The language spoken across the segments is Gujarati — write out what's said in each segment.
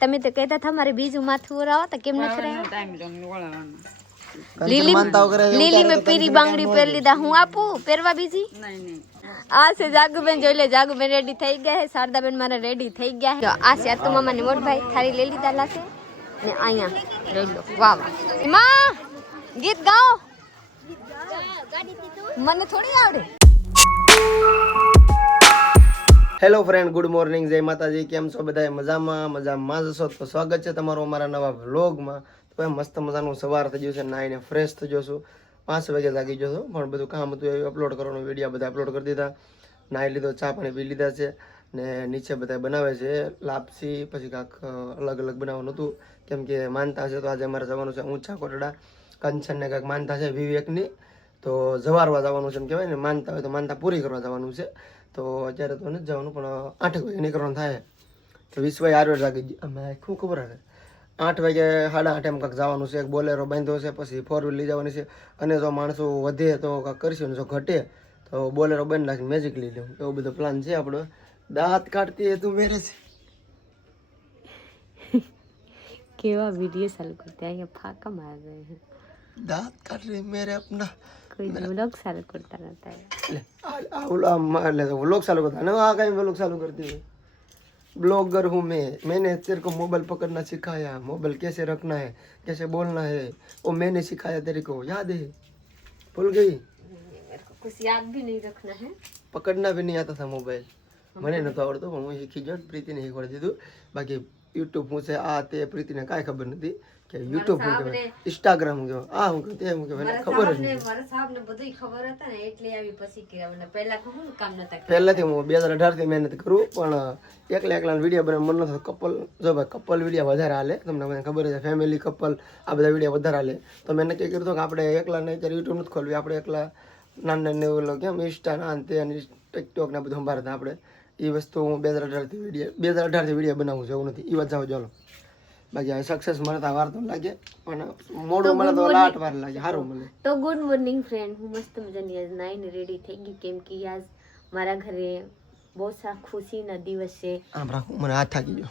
તમે તો કહેતા હતા મારે બીજું માથું ઓરાવો તો કેમ નથી રહ્યા? લીલી મેં પીરી બાંગડી પહેરી લીધા, હું આપું પહેરવા બીજી? આ છે જાગુબેન, જોઈ લે જાગુબેન રેડી થઈ ગયા છે, શારદાબેન મારા રેડી થઈ ગયા છે. આ છે અતુ મામા ની મોટ ભાઈ થારી લઈ લીધા લાસે ને અહીંયા લઈ લો. વાહ વાહ માં ગીત ગાઓ, મને થોડી આવડે. હેલો ફ્રેન્ડ, ગુડ મોર્નિંગ, જય માતાજી. કેમ છો બધા? મજામાં જશો તો સ્વાગત છે તમારું અમારા નવા વ્લોગમાં. તો મસ્ત મજાનું સવાર થઈ ગયું છે, નાઈને ફ્રેશ થઈ જશું. 5 વાગે જાગી જશો, પણ બધું કામ હતું એ અપલોડ કરવાનું, વિડીયો બધા અપલોડ કરી દીધા. નાહી લીધો, ચા પાણી પી લીધા છે ને નીચે બધા બનાવે છે લાપસી, પછી કાંક અલગ અલગ બનાવવાનું હતું કેમ કે માનતા છે. તો આજે અમારે જવાનું છે ઊંચા કોટડા, કંચનને કાંઈક માનતા છે વિવેકની, તો જવારવા જવાનું છે એમ કહેવાય ને. માનતા હોય તો માનતા પૂરી કરવા જવાનું છે. તો અત્યારે તો નથી જવાનું, પણ 8 વાગે નીકળવાનું થાય. તો 20 વાગે આરવેર જાગી અમે શું ખબર હશે, 8 વાગે 8:30 એમ કાંક જવાનું છે. એક બોલેરો બાંધ્યો છે, પછી 4 વ્હીલ લઈ જવાની છે. અને જો માણસો વધે તો કાંક કરશું ને જો ઘટે તો બોલેરો બંધ નાખીને મેજિક લઈ લઉં, એવો બધો પ્લાન છે આપણો. દાંત કાઢતી હે તું મેરે છે. કેવા વિડિયો ચાલુ કરते हैं, फाका मार रहे हैं, दांत काट रही मेरे अपना. कोई व्लॉग चालू करता रहता है. व्लॉग चालू करता है ना, आ कहीं व्लॉग चालू करती है. ब्लॉगर हूँ मैंने तेरे को मोबाइल पकड़ना सिखाया, मोबाइल कैसे रखना है, कैसे बोलना है, वो मैंने सिखाया तेरे को, याद है? भूल गई? मेरे को कुछ याद भी नहीं रखना है. पकड़ना भी नहीं आता था मोबाइल, મને નતો આવડતો, પણ હું શીખી ગયો. પ્રીતિને શીખવાડી દીધું. બાકી યુટ્યુબ હું છે આ તે પ્રીતિને કાંઈ ખબર નથી કે યુટ્યુબ હું કહેવાય, ઇન્સ્ટાગ્રામ હું કહેવાય, આ હું તે હું કહેવાય, ખબર જ નથી. મારા સાહેબને બધુંય ખબર હતા ને એટલે આવી પછી કે મને પહેલા કહું કામ નતા. પહેલાથી હું 2018 થી મહેનત કરું, પણ એકલા વિડીયો બનાવવા મન નથી. કપલ જો ભાઈ કપલ વિડીયો વધારે હાલે, તમને મને ખબર છે, ફેમિલી કપલ આ બધા વિડીયો વધારે હાલે. તો મેં નક્કી કર્યું હતું કે આપણે એકલા નહીં, અત્યારે યુટ્યુબ નથી ખોલવી, આપણે એકલા નાના ઓલો કેમ ઇન્સ્ટા ના તે અને ટિકટોક ને બધું સંભાળતા આપણે. એ વસ્તુ હું 2018 થી વિડીયો બનાવું છું, એવું નથી. એ વાત જાવ ચાલો. બાકી આ સક્સેસ મળે તો વાર તો લાગે, પણ મોડું મળે તો લાટ વાર લાગે, સારું મળે. તો ગુડ મોર્નિંગ ફ્રેન્ડ, હું મસ્ત મજાની આજ નાઈને રેડી થઈ ગઈ કેમ કે આજ મારા ઘરે બહુ સારા ખુશીના દિવસ છે. આમ રાખું, મને હાથ થાકી ગયો.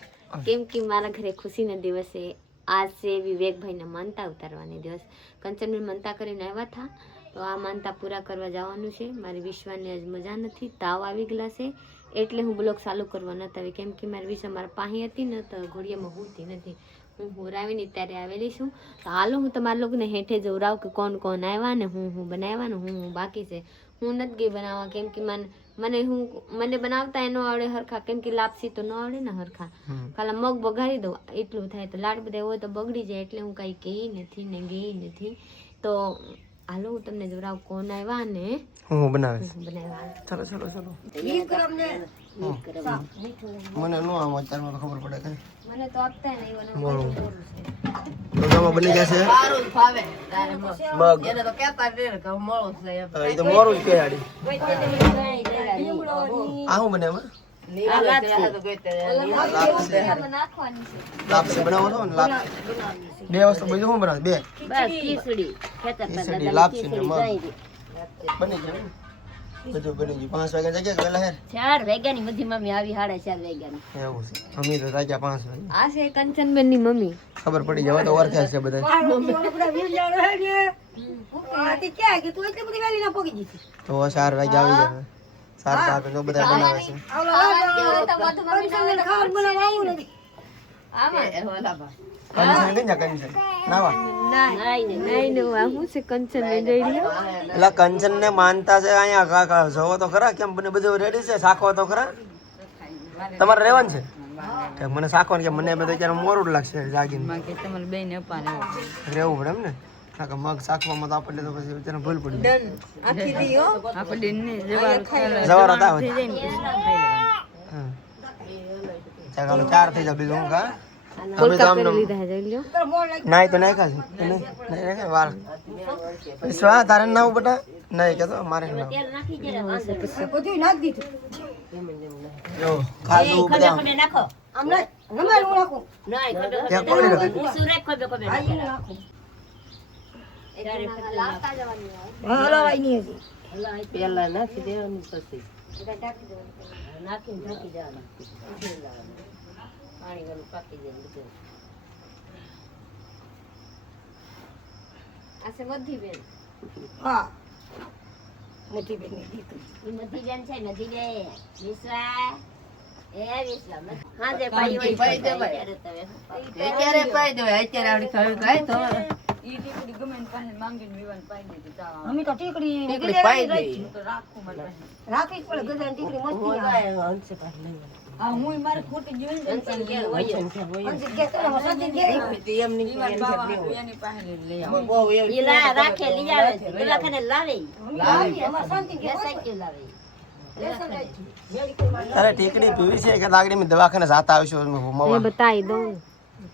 કેમ કે મારા ઘરે ખુશીના દિવસે આજ છે વિવેકભાઈને માનતા ઉતારવાની દિવસ. કંચનબેન માનતા કરીને આવ્યા હતા, તો આ માનતા પૂરા કરવા જવાનું છે. મારી વિશ્વાની આજ મજા નથી, તાવ આવી ગયેલા છે, એટલે હું બ્લોગ ચાલુ કરવા નતા આવી. કેમ કે મારી વિશ્વા મારા પાસે હતી ને તો ઘોડિયામાં હોતી નથી, હું હોરાવીને ત્યારે આવેલી છું. તો હાલો હું તમારા લોકોને હેઠે જોરાવ કે કોણ કોણ આવ્યા ને હું બનાવ્યા ને હું બાકી છે. હું નથી ગઈ બનાવવા, કેમ કે મને બનાવતા ન આવડે હરખા, કેમ કે લાપસી તો ન આવડે ને હરખા. ખાલી મગ બગાડી દઉં એટલું થાય, તો લાડ બધા હોય તો બગડી જાય, એટલે હું કઈ ગઈ નથી ને ગઈ નથી. તો હાલો હું તમને જોરાવ કોણ આવ્યા ને હું બનાવે. ચલો ચલો ચલો મને નો આમ અત્યારે ખબર પડે કઈ, મને તો આપતા નહીં. મોરું તો બની જશે મગ, એને તો કેતા રે કે મોળું છે, એ તો મોરું જ કહેવાડી. આ હું બને એમાં લાપસી બનાવો છો ને? બે વસ્તુ બધું શું બનાવે? બે ખીચડી લાપસી ને મગ બની ગયું, બધું બની ગયું. 5 વાગ્યા જગ્યા પેલા હેર 4 વાગ્યાની બધી મમ્મી આવી, 4:30 વાગ્યાની. એવું છે, મમ્મી તો જાગ્યા 5 વાગે. આ છે કંચનબેન ની મમ્મી, ખબર પડી જાય તો ઓળખ્યા છે બધા. તો 4 વાગે આવી જાય, 4 વાગે તો બધા બનાવે છે. કંચન ને માનતા છે અહીંયા, જોવો તો ખરા કેમ બને, બધું રેડી છે. શાખો તો ખરા, તમારે રહેવાનું છે? મને શાખો કે મને અત્યારે મોરું જ લાગશે જાગીને, રહેવું પડે એમ ને. મગ શાકવામાં તો આપણને તો પછી અત્યારે ભૂલ પડી જવારો ચાલો 4 થઈ જાય. બીજું હું કા નાઈ તો નાખ્યા છે વાર વિશ્વા તારે નાવું બેટા નહીં કેતો મારે ખાધું બધા પેલા નાખી દેવાનું, પછી નાખીને ઢાંકી દેવાનું. પાણી વાળું પાકી જાય બધું. આ છે મધીબેન. હા મોટી બેન દીકરી ઈ મધીબેન છે, મધીબેન. વિશ્વા એ વિશ્વા હા જે ભાઈ હોય ભાઈ દે ભાઈ. અત્યારે પાઈ દો અત્યારે આવડી ખાવી ખાય તો ઈ ટીકડી ગમે ને પાસે માંગીને વિવાન પાઈ દીધી તા અમે તો ટીકડી પાઈ દે તો રાખું મારી પાસે. રાખી પડે ગજાની ટીકડી મસ્તી આવે આ હું મારે ખોટી જોઈને જ કંચન ઘેર હોય જ. અંજી કે તો સદી કે વિવાન બાવા હતું એની પાસે લઈ આવું. ઈ રાખે લઈ આવે છે, દવાખાને લાવે ઈ. લાવી અમાર શાંતિ કે સાયકલ લાવે ઈ. તારે ટીકડી પીવી છે કે લાગડી મેં દવાખાને જાતા આવશો એ બતાવી દઉં.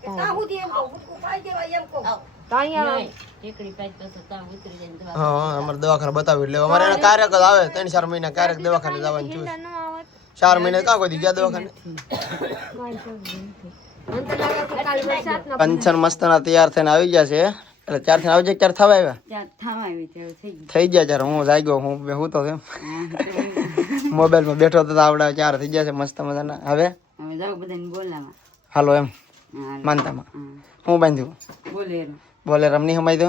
તા હુધી એમ કહું ગુટકું પાઈ દેવાય એમ કહું ટીકડી પાઈ પછી તાવ ઉતરી જાય ને દવા. હા અમારે દવાખાને બતાવી એટલે અમારે એને ક્યારેક જ આવે 3-4 મહિના ક્યારેક દવાખાને જવાનું છું ન આવત. 4 મહિને કાં કોઈ દી ગયા દવાખાને મને તો લાગે કે કાલ વરસાદનો કંચન મસ્તના તૈયાર થઈને આવી ગયા છે એટલે 4 થઈને આવી જાય 4 થવા આવ્યા ત્યાં થાવા આવી ત્યારે થઈ ગઈ. થઈ ગયા ત્યારે હું જાગ્યો હું તો એમ મોબાઈલમાં બેઠો તો આવડા 4 થઈ ગયા છે મસ્ત મજાના હવે હવે જાવ બધાને બોલાવા. હાલો એમ હા માનતામાં હું બાંધ્યું બોલેરો બોલે રમની હમાઈ દો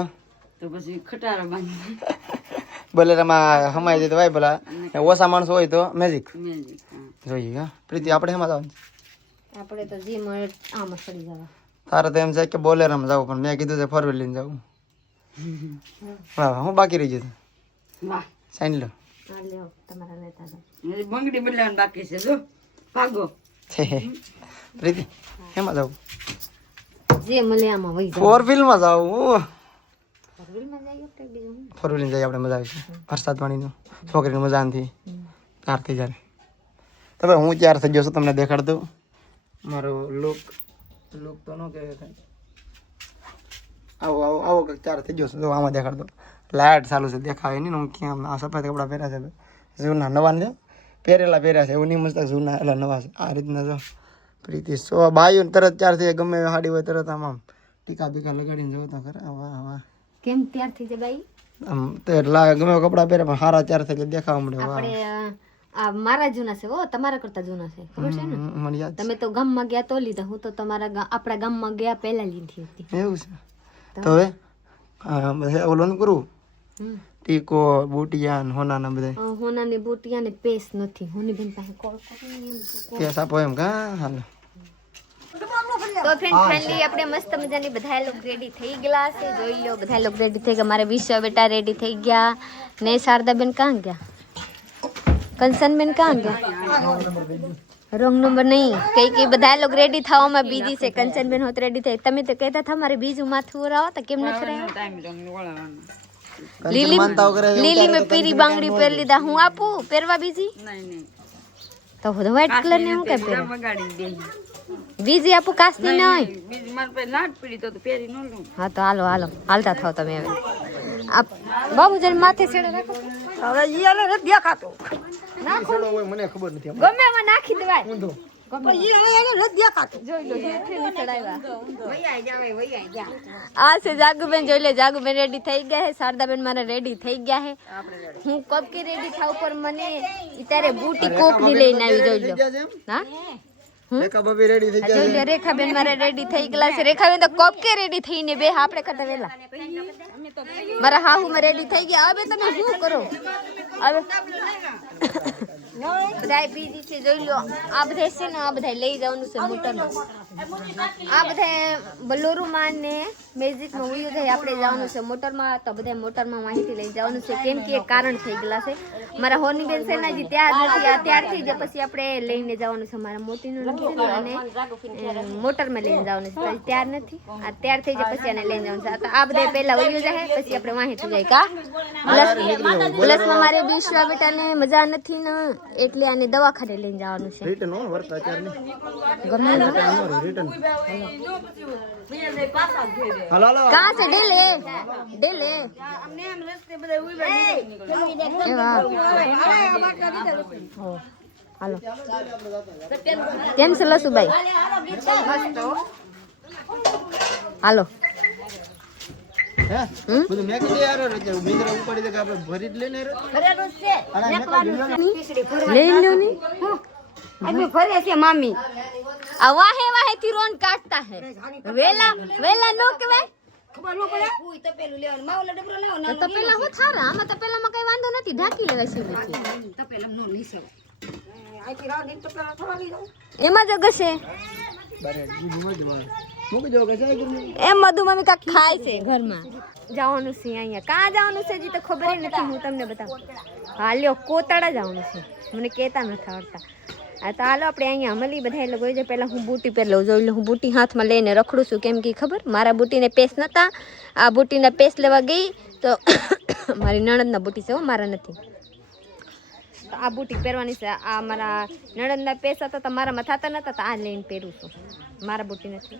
તો પછી ખટારો બાંધી બોલેરામાં હમાઈ દે તો ભાઈ ભલા ઓછા માણસો હોય તો મેજિક મેજી. જોઈએ હા પ્રીતિ આપણે એમાં જવાનું આપણે તો જે મળે આમાં સડી જવા. તારે તો એમ છે કે બોલેરામાં જવું પણ મેં કીધું છે 4 વ્હીલ લઈને જવું વાહ વાહ હું બાકી રહી ગયું વાહ સાઈન લો આ લ્યો તમારા લેતા જાઓ. મારી બંગડી બદલાવાની બાકી છે જો ભાગો. પ્રીતિ એમાં જવું જે મળે આમાં વહી જાવ. 4 વ્હીલમાં જવું ફોરવ્હીલમાં જઈએ કે બીજું હું? 4 વ્હીલ જઈએ આપણે મજા આવશે વરસાદ પાણીનું છોકરીની મજા નથી ત્યાર થઈ જાય તો ભાઈ હું ત્યાર થઈ ગયો છું તમને દેખાડ દઉં મારો લુક તો ન કહેવાય કાંઈ આવો કંઈક ત્યાર થઈ ગયો છું તો આમાં દેખાડ દઉં લાઇટ ચાલુ છે દેખાય નહીં ને હું ક્યાં આ સફેદ કપડાં પહેર્યા છે જૂના નવા ને પહેરેલા છે એવું નહીં મસ્ત જૂના એટલે નવા છે આ રીતના જો પ્રીતિ બાયું તરત ત્યાર થઈ ગમે એવી સાડી હોય તરત આમ ટીકા બીકા લગાડીને જવું તો ખરા વાહ વાહ કેમ તૈયાર થઈ જાય બાઈ? આમ તો એટલા ગમે એવા કપડાં પહેરે પણ સારા ત્યાર થઈ એટલે દેખાવા મળે વાહ આપણે આ મારા જૂના છે હો, તમારા કરતા જૂના છે, ખબર છે ને? મને યાદ તમે તો ગામમાં ગયા તો લીધા, હું તો આપણા ગામમાં ગયા પહેલા લીધી હતી. છે એવું છે તો હવે ઓલું કરું હમ. ટીકો બુટિયા ને હોના ના બધા હોનાની બુટિયા ને પેસ નથી. હોની બેન પાસે કોલ કરીને એમ કેસ આપો એમ કા હાલ તો ફ્રેન્ડ ફાઇનલી આપણે મસ્ત મજાની બધા લોકો રેડી થઈ ગયા છે. જોઈ લો બધા લોકો રેડી થઈ ગયા. મારે વિશ્વ બેટા રેડી થઈ ગયા ને શારદાબેન કાં ગયા? કંચનબેન કાં ગયા? રોંગ નંબર નહીં કઈ બધા લોકો રેડી થવામાં બીજી છે. કંચનબેન હોત રેડી થઈ. તમે તો કહેતા હતા મારે બીજું માથું ઉરાવો તો કેમ નથી રહ્યા? ટાઈમ રંગ વળાવવાનો. લીલી મેં પીરી બાંગડી પહેરી લીધા. હું આપું પહેરવા બીજી? નહીં તો વ્હાઈટ કલર ની હું કઈ પહેરું? વગાડી દે. બીજી આપું કાસ્તી ના હોય? બીજી મારી પાસે લાટ પડી તો પહેરી ન લઉં. હા તો હાલો હાલતા થાવ તમે હવે. આ બાબુજી માથે છેડો રાખો. હવે ઈ આલે નથી દેખાતો મને ખબર નથી ગમે એમાં નાખી દેવાય. ઈ આલે નથી દેખાતો જોઈ લો હેઠેલી ચડાવ્યા. આ છે જાગુબેન. જોઈ લે જાગુબેન રેડી થઈ ગયા છે. શારદાબેન મારા રેડી થઈ ગયા છે. હું કબકી રેડી થાવ પર મને ત્યારે બૂટી કોક ની લઈને આવી. જોઈ લો. હા રેખા ભાભી રેડી થઈ જોઈ લો રેખાબેન મારા રેડી થઈ ગયા છે. રેખાબેન તો કબકે રેડી થઈને બે આપણે કરતા વેલા. મારા હાહુ માં રેડી થઈ ગયા. હવે તમે શું કરો? હવે બધા બીજી છે. જોઈ લો આ બધા છે ને આ બધા લઈ જવાનું છે મોટરમાં. આ બધા બલોરુમાં ને મેજિકમાં ઉયું થાય આપણે જવાનું છે મોટરમાં. તો બધા મોટરમાં માહિતી લઈ જવાનું છે કેમ કે એક કારણ થઈ ગયેલા છે. મારા હોની બેન છે ને હજી ત્યાર નથી. આ ત્યારથી જ પછી આપણે લઈને જવાનું છે. મારા મોતીનું નામ છે ને અને મોટરમાં લઈને જવાનું છે. હજી ત્યાર નથી. આ ત્યાર થઈ જાય પછી આને લઈને જવાનું છે. તો આ બધા પહેલા ઉયું જાય પછી આપણે માહિતી જાય કા પ્લસમાં મારે વિશ્વા બેટાને મજા નથી ને એટલે આને દવાખાને લઈને જવાનું છે. રિટર્ન ઓન વર્તા અત્યારે ગમે રિટર્ન હાલો હાલો કાં છે ડેલે હાલો કેમ છે લસુભાઈ? હાલો હે બધું મેં કીધું યાર એટલે બીજરા ઉપાડી દે કે આપણે ભરી જ લઈને લઈ લ્યો ને અમે ફરે છે મામી આ વાહે વાહે થી રોન કાઢતા હે વેલા વેલા નો કહેવાય ખબર ન પડે હું તો પેલું લેવાનું માવલો ડબરો લાવો તો પેલા હું થારા આમાં તો પેલામાં કઈ વાંધો નથી ઢાંકી લેવા સીવી તો પેલા નો લઈ સક આથી રાઉન્ડ તો પેલા થોડા લઈ જાવ એમાં જ ગશે મૂકી દો કે એમ મધુ મમ્મી કાક ખાય છે ઘરમાં જવાનું છે અહીંયા કાં જવાનું છે હજી તો ખબર નથી હું તમને બતાવું હા લ્યો કોતાડા જવાનું છે મને કહેતા નથી આવડતા આ તો હાલો આપણે અહીંયા અમલી બધા લોકો હોય છે પહેલાં હું બુટી પહેર લઉં જોઈ લો હું બુટી હાથમાં લઈને રખડું છું કેમ કે ખબર મારા બુટીને પેસ નહોતા આ બુટીના પેસ લેવા ગઈ તો મારી નણંદના બુટી છે હો મારા નથી તો આ બુટી પહેરવાની છે આ મારા નણંદના પેસ હતા તો મારામાં થતા નહોતા તો આ લઈને પહેરું છું મારા બુટી નથી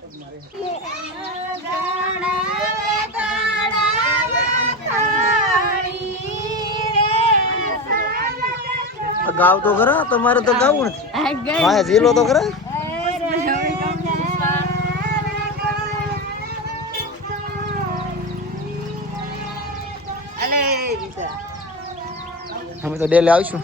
ગાવ તો ખરા તમારે તો ગાવું નથી હા જીલો તો ખરા અમે તો ડેલી આવીશું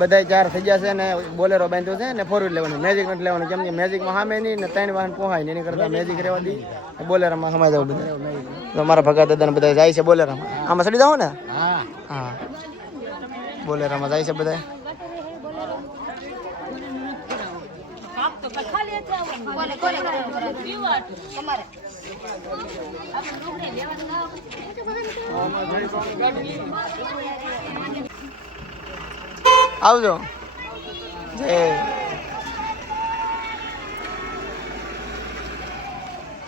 બધા ચાર થઈ જશે ને બોલેરો બાંધ્યો છે ને 4 વ્હીલ લેવાનું મેજિક નથી લેવાનું કેમ કે મેજિકમાં સામે નહીં ને 3 વાહન પોહાય ને એની કરતા મેજિક રહેવા દી બોલેરામાં સમાઈ જવું બધા તો મારા ભગા દાદા બધા જાય છે બોલેરામાં આમાં ચડી જાવ ને હા બોલેરામાં જાય છે બધા આવજો જય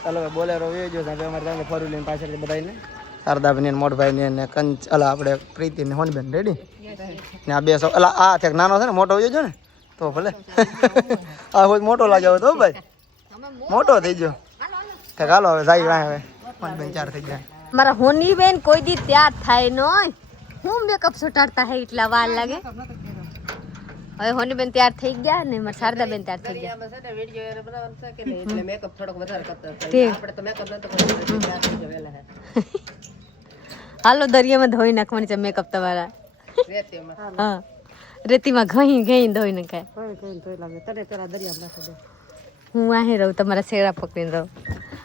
ચાલો બોલેરો વેજો સાહેબ અમારે તમને 4 વ્હીલ પાછળ બધાને શારદાભાઈ ને મોટભાઈ ને કંચ અલા આપણે પ્રીતિ ને હોનબેન રેડી ને આ બે સૌ અલા આ થેક નાનો છે ને મોટો વેજો ને તો ભલે આ હોય મોટો લાગ્યો તો ભાઈ મોટો થઈ ગયો થેક હાલો હવે જાય વાય હવે હોનબેન 4 થઈ ગયા મારા હોની બેન કોઈ દી તૈયાર થાય નોય હું મેકઅપ સુટાડતા હે એટલા વાર લાગે હવે હોની બેન તૈયાર થઈ ગયા ને મારા શારદા બેન તૈયાર થઈ ગયા એટલે મેકઅપ થોડોક વધારે કરતા ઠીક. આપણે તો મેકઅપ નતો કરતો તૈયાર થઈ ગયા વહેલા હાલો દરિયામાં ધોઈ નાખવાની છે મેકઅપ તમારા રેતીમાં હા રેતીમાં ઘઈ ઘઈ ધોઈ નખાય તને પેલા દરિયામાં નાખી દે હું અહીં રહું તમારા શેરા પકડીને રહું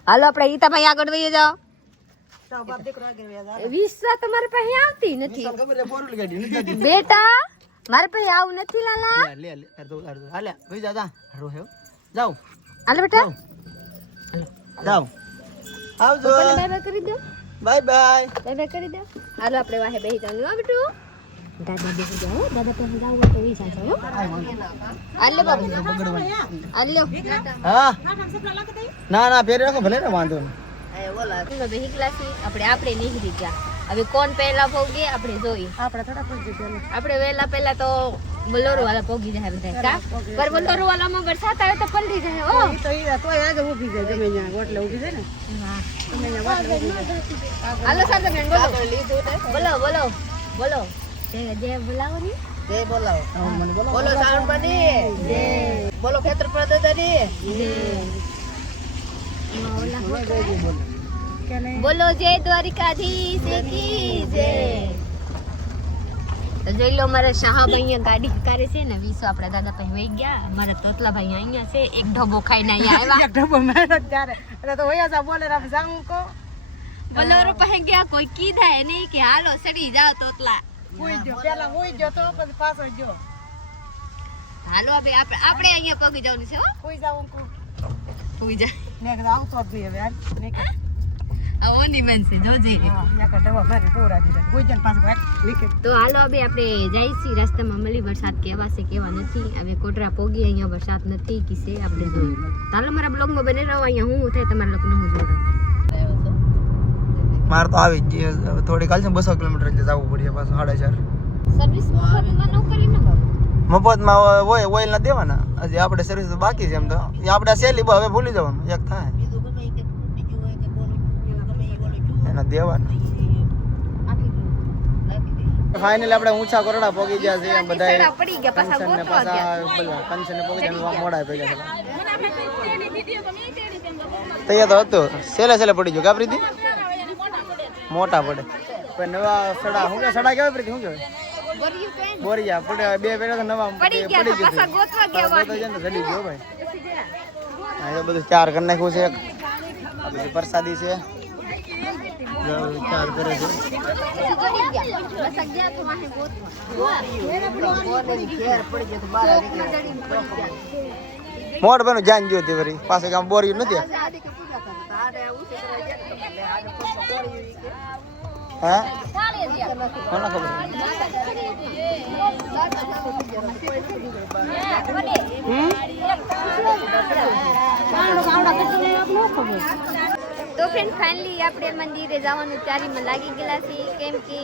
હાલો આપણે ઈતાભાઈ આગળ વહી જાઓ બાપ દીકરો આગળ વ્યા વિશ્વા તમારે પાસે આવતી નથી ખબર છે 4 વ્હીલ ગાડી નથી બેટા મારે પાસે આવું નથી લાલા લે લે હાલે ભઈ જા જા રો હે જાવ હાલો બેટા જાવ આવજો બાય બાય કરી દો બાય બાય બાય બાય કરી દો હાલો આપણે વાહે બેસી જાવ હો બેટુ દાદા બેસી જાઓ દાદા પાસે જાવ તો વી જાજો હો હાલે બાબુ હાલો હા ના ના ફેર રાખો ભલે ને વાંધો નહીં બેહી ક્લાસી આપણે નીકળી ગયા હવે કોણ પહેલા પોગે આપણે જોઈ આપણે થોડા પહોંચી ગયા આપણે વેલા પહેલા તો બોલોરો વાળા પોગી જાય બધા કા પર બોલોરો વાળામાં વરસાદ આવે તો પલટી જાય ઓ તો ઈ તો આજ ઊભી જાય ગમે ત્યાં ગોટલે ઊભી જાય ને ગમે ત્યાં ગોટલે ઊભી જાય હાલો સાહેબ બેન બોલો બોલો બોલો જય બોલાવો ની જય બોલાવો મને બોલો બોલો સાઉન્ડ બની જય બોલો ખેતર પ્રદાદાની બોલો જય દ્વારિકાધીશ કી જય તો જોઈ લો મારા સાહેબ અહીંયા ગાડી કરે છે ને વિસો આપણા દાદા પાસે વહી ગયા મારા તોતલાભાઈ અહીંયા છે એક ઢોબો ખાઈને અહીંયા આવ્યા ડબ્બો મેળો ત્યારે એટલે તો હોયા જા બોલે રામ જાઉં કો બોલોરો પાસે ગયા કોઈ કીધા નહીં કે હાલો સડી જાઓ તોતલા હોઈ ગયો પેલા હોઈ ગયો તો પછી પાછો ગયો હાલો હવે આપણે અહીંયા પગી જવાનું છે હો હોઈ જાઉં કો હોઈ જાય ને કે આવું તો જ હવે ને કે આવની બનશે જોજે યા કે ડબ્બો ભરી પૂરા દીધા હોઈ જન પાછો નીકળ તો હાલો હવે આપણે જઈશી રસ્તામાં મળી વરસાદ કેવા છે કેવા નથી હવે કોટરા પોગી અહીંયા વરસાદ નથી કિસે આપણે જોયું ચાલો મારા બ્લોગમાં બને રહો અહીંયા હું થાય તમારા લોકોને હું જોઉં મારે તો આવી જ થોડી કાલ છે 200 કિલોમીટર એટલે જવું પડે પાછું 4.5 સર્વિસ મફતમાં ન કરી ને બાબુ મફતમાં હોય ઓઇલ ના દેવાના હજી આપણે સર્વિસ તો બાકી છે એમ તો એ આપણે સહેલી હવે ભૂલી જવાનું એક થાય બીજું ગમે કે બીજું હોય કે બોલો એના દેવાના ફાઇનલી આપણે ઊંચા કોરડા પોગી ગયા છે બધા પડી ગયા પાછા ગોતવા ગયા કંચન પોગી ગયા મોડા પડી ગયા તૈયાર તો હતો સેલે પડી ગયો કાપરી હતી મોટા પડે પણ નવા સડા શું કે સડા કેવા પ્રીતિ શું કહેવાય બોરિયા પડે બે પેલા તો નવા પડી ગયું પાછા ગોતવા ગયા તો સડી ગયો ભાઈ આ તો બધું ચાર કરી નાખ્યું છે આ બધી પ્રસાદી છે ચાર કરે છે મોડ બનું જાન જોતી વરી પાસે કામ બોર્યું નથી હા કોને ખબર તો ફ્રેન્ડ ફાઇનલી આપણે મંદિરે જવાનું તૈયારીમાં લાગી ગયેલા છીએ કેમ કે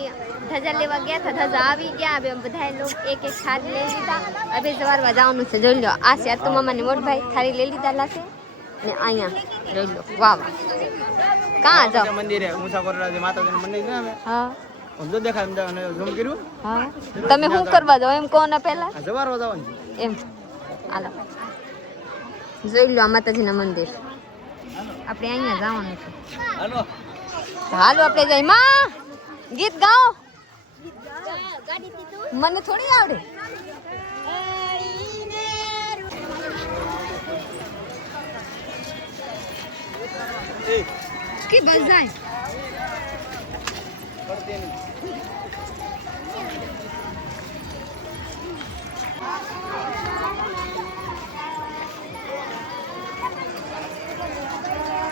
ધજા લેવા ગયા હતા ધજા આવી ગયા હવે બધા લોકો એક થાળી લઈ લીધા હવે સવારમાં જવાનું છે જોઈ લો આ છે તો મામાને મોટભાઈ થાળી લઈ લીધા લાશે ને અહીંયા જોઈ લો વાહ વાહ કાં જાવ મંદિરે મુસાફર માતાજીનું મંદિર છે ને હા જો દેખાય એમ ઝૂમ કર્યું હા તમે શું કરવા જાવ એમ કહો ને પહેલા જવારો જવાનું એમ હાલો જોઈ લો આ માતાજીના મંદિર આપણે અહીંયા જવાનું છે હાલો આપણે જઈ માં ગીત ગાઓ મને થોડી આવડે કે બસ જાય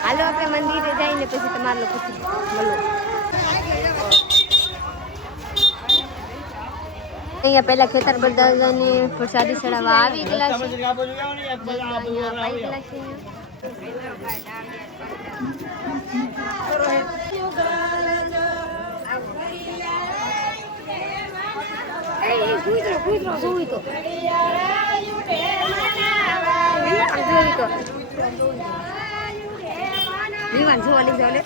હાલો આપણે મંદિરે જઈને પછી તમારા લોકો મળો અહીંયા પહેલા ખેતર બધાની પ્રસાદી ચડાવવા આવી ગયેલા છે અહીંયા પાઈ ગયેલા છે વિવાન જોવા લઈ જાવ લે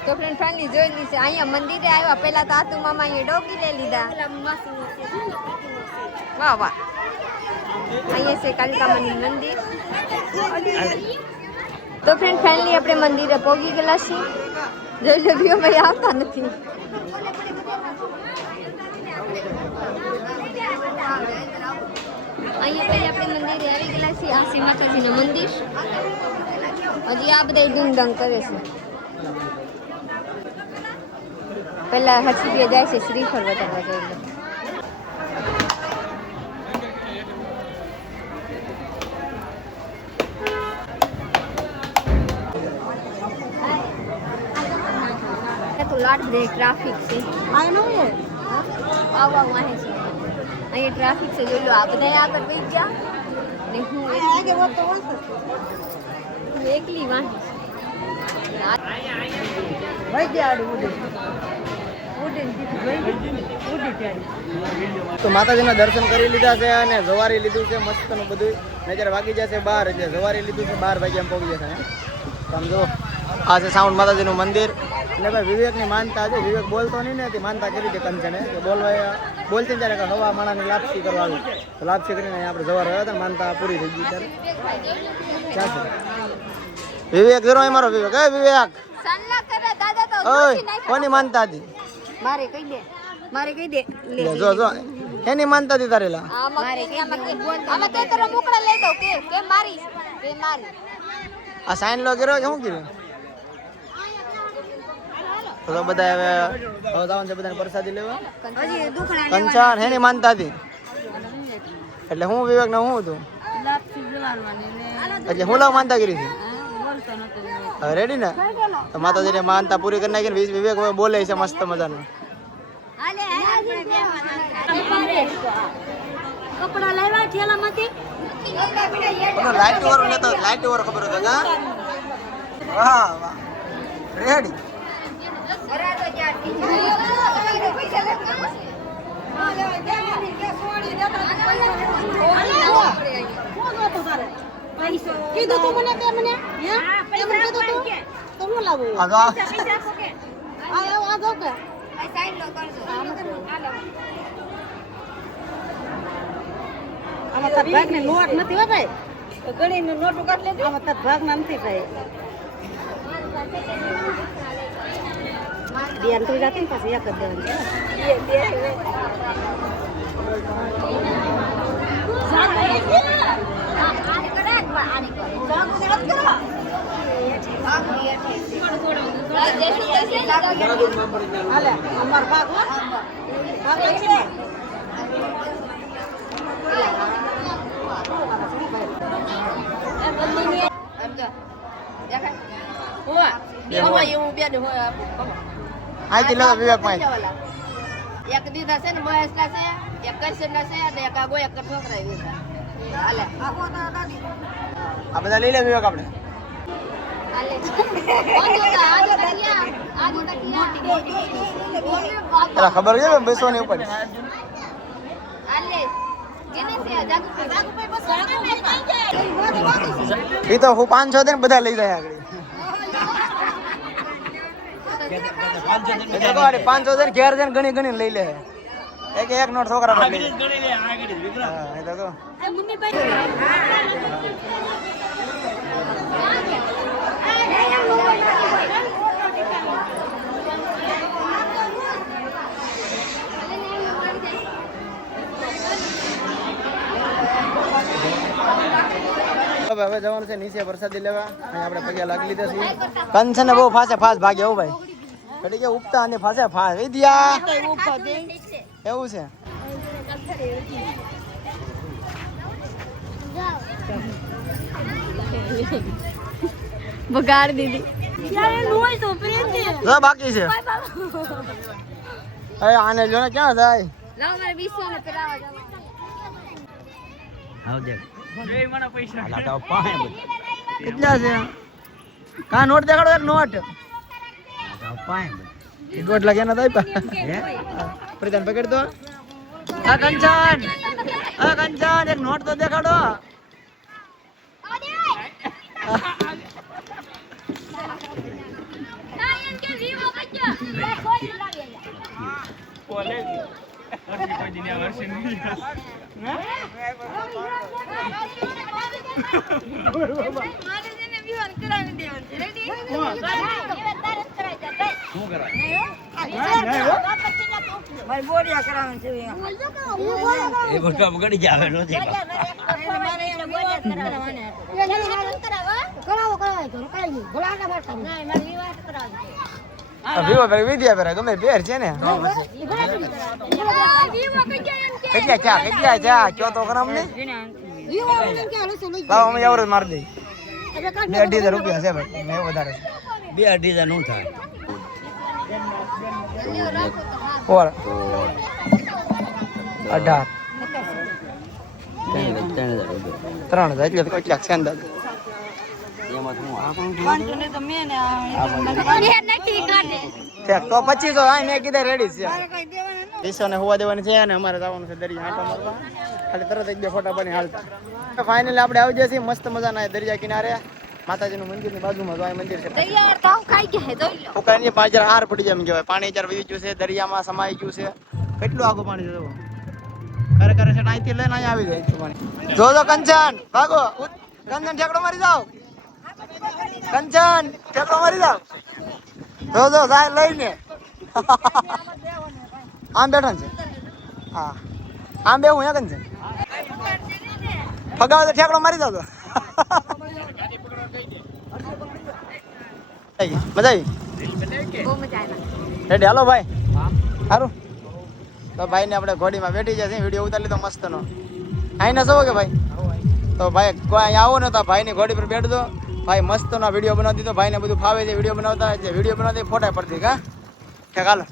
તો ફ્રેન્ડ ફાઇનલી જોઈ લીધી અહીંયા મંદિરે આવ્યા પહેલા તો આતુ મામા અહીંયા ડોકી લઈ લીધા વાહ વાહ અહીંયા છે કાલિકામાનું મંદિર તો ફ્રેન્ડ ફાઇનલી આપણે મંદિરે પહોંચી ગયેલા છીએ જોઈ લો ભીઓ ભાઈ આવતા નથી અહીંયા પહેલા આપણે મંદિરે આવી ગયેલા છીએ આ શ્રી માતાજીનું મંદિર હજી આ બધા ધૂમધામ કરે છે પહેલા હરસીબીએ જાય છે શ્રીફળ વધારવા જોઈ લો તો લાટ બધે ટ્રાફિક છે આવા વાહે છે અહીંયા ટ્રાફિક છે જોઈ લો આ બધા આગળ બેસી ગયા ને હું એકલી વાહે તો માતાજીના દર્શન કરી લીધા છે અને જવારી લીધું છે મસ્તનું બધું અત્યારે વાગી જશે 12 એટલે જવારી લીધું છે 12 વાગ્યા પહોંચી જશે સમજો આ છે સાઉન્ડ માતાજીનું મંદિર એટલે ભાઈ વિવેકની માનતા છે વિવેક બોલતો નહીં ને માનતા કરી દે કંચને કે બોલતી ત્યારે કે હવા માણાની લાપસી કરવા આવી તો લાપસી કરીને આપણે જવાર આવ્યા હતા માનતા પૂરી થઈ ગઈ ત્યારે ક્યાં છે વિવેક જરો મારો વિવેક હે વિવેક ઓય કોની માનતા હતી મારે કહી દે જો એની માનતા હતી તારે લા મારે આમાં તે તરફ મોકળા લઈ દો કે મારી આ સાઈન લો કર્યો કે શું કર્યું તો બધા હવે આવવાનું છે બધાને પ્રસાદી લેવા કંચાન હેની માનતા હતી એટલે હું વિવેક ને હું હતું એટલે હું લાવ માનતા કરી હતી હવે રેડી ને તો માતાજીને માનતા પૂરી કરી નાખીને વિવેક હવે બોલે છે મસ્ત મજાનું કપડા લાવ્યા ઠેલામાંથી લાઈટ વાળો લેતો લાઈટ વાળો ખબર હતો વાહ વાહ રેડી કીધું તું મને તે મને હે તે મને કીધું તું તો હું લાવું આ જો આ જો કે આમાં તાર ભાગ ને નોટ નથી હો ભાઈ ઘણી નો નોટ કાઢ લેજો આમાં તાર ભાગ ના નથી ભાઈ ધ્યાન તો જાતી ને પાછી એક જ દેવાની હાલે અમાર ભાગ હો ભાગ છે આઈ લો વિવેક ભાઈ એક દીધા છે ને મહેશ ના છે એક કરશન ના છે અને એક આગો એક છોકરા દીધા હાલે આ બધા લઈ લે વિવેક આપણે પેલા ખબર છે ને બેસવાની ઉપર એ તો હું 500 દે ને બધા લઈ જાય આગળ 500 દે ઘેર જઈને ગણી ગણી લઈ લે એક નોટ છોકરા પર લઈ હા એ તો કહો હવે જવાનું છે નીચે વરસાદી લેવા અને આપણે પગ્યા લાગી લીધા છે કંચન બહુ ફાસે ફાસ ભાગ્યા હો ભાઈ ઘડી કે ઉપતા અને ફાસે ફાસ વિદ્યા એવું છે બગાડ દીધી જો બાકી છે અરે આને જો ને ક્યાં જાય લાવ મારે 20 ને પેલા આવજે કેટલા છે કા નોટ દેખાડો એક નોટ ગોટ લાગે ના દાઈ પા પ્રધાન પકડ દો આ કંચન એક નોટ તો દેખાડો વિદ્યા ગમે પેર છે ને કેટલા ચા કયો તો ખરા અમને લાવો અમે એવરેજ મારી દઈ 2,500 રૂપિયા છે ભાઈ મેં વધારે 2,500 નું થાય ઓર 18 3,000 એટલે તો કેટલાક છે અંદાજ તો 2500 મેં કીધા રેડી છે 200 ને હોવા દેવાની છે અને અમારે જવાનું છે દરિયા આંટો મારવા ખાલી તરત એક બે ફોટા બની હાલતા ફાઇનલી આપણે આવી જઈએ છીએ મસ્ત મજાના દરિયા કિનારે માતાજીનું મંદિરની બાજુમાં જો મંદિર છે ઉકાઈ 5,000 હાર પડી જાય એમ કહેવાય પાણી 4 વહી ગયું છે દરિયામાં સમાઈ ગયું છે કેટલું આગું પાણી છે કરે છે અહીંથી લઈને અહીંયા આવી જાય પાણી જો કંચન ભાગો કંચન ઠેકડો મારી જાઓ કંચન ઠેકડો મારી જાઓ જો જાય લઈને આમ બેઠા છે હા આમ બેહું હે કંચન ફગાવ તો ઠેકડો મારી જાવ તો મજા આવી રેડી હાલો ભાઈ સારું તો ભાઈ ને આપણે ઘોડીમાં બેઠી જશે વિડીયો ઉતારી લીધો મસ્ત નો આઈને સવો કે ભાઈ તો ભાઈ કોઈ અહીંયા આવો ને તો ભાઈની ઘોડી પર બેઠ દો ભાઈ મસ્ત નો વિડીયો બનાવી દીધો ભાઈને બધું ફાવે છે વિડીયો બનાવતા હોય છે વિડીયો બનાવતી ફોટા પડતી કા ઠેક હાલો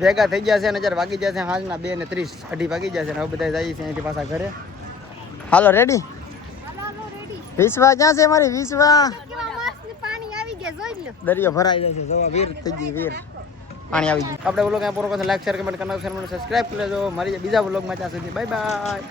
ભેગા થઈ ગયા છે અને જ્યારે વાગી જશે હાલના 2:30 2:30 વાગી જશે હવે બધા જઈએ છે અહીંથી પાછા ઘરે હાલો રેડી વિશ્વા ક્યાં છે મારી વિશ્વા દરિયો ભરાઈ જાય છે જોવા વીર થઈ ગઈ વીર પાણી આવી ગયું. આપણે વ્લોગ અહીંયા પૂરો કરશે. લાઈક શેર કમેન્ટ કરનાર સબસ્ક્રાઈબ કરી લેજો. મારી બીજા વ્લોગમાં ત્યાં સુધી બાય બાય.